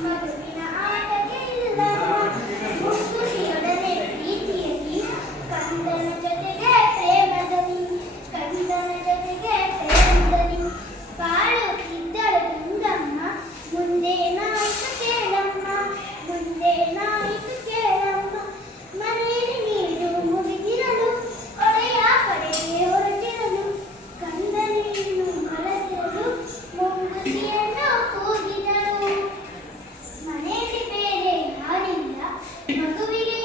Thank you. തൊടുവിലെ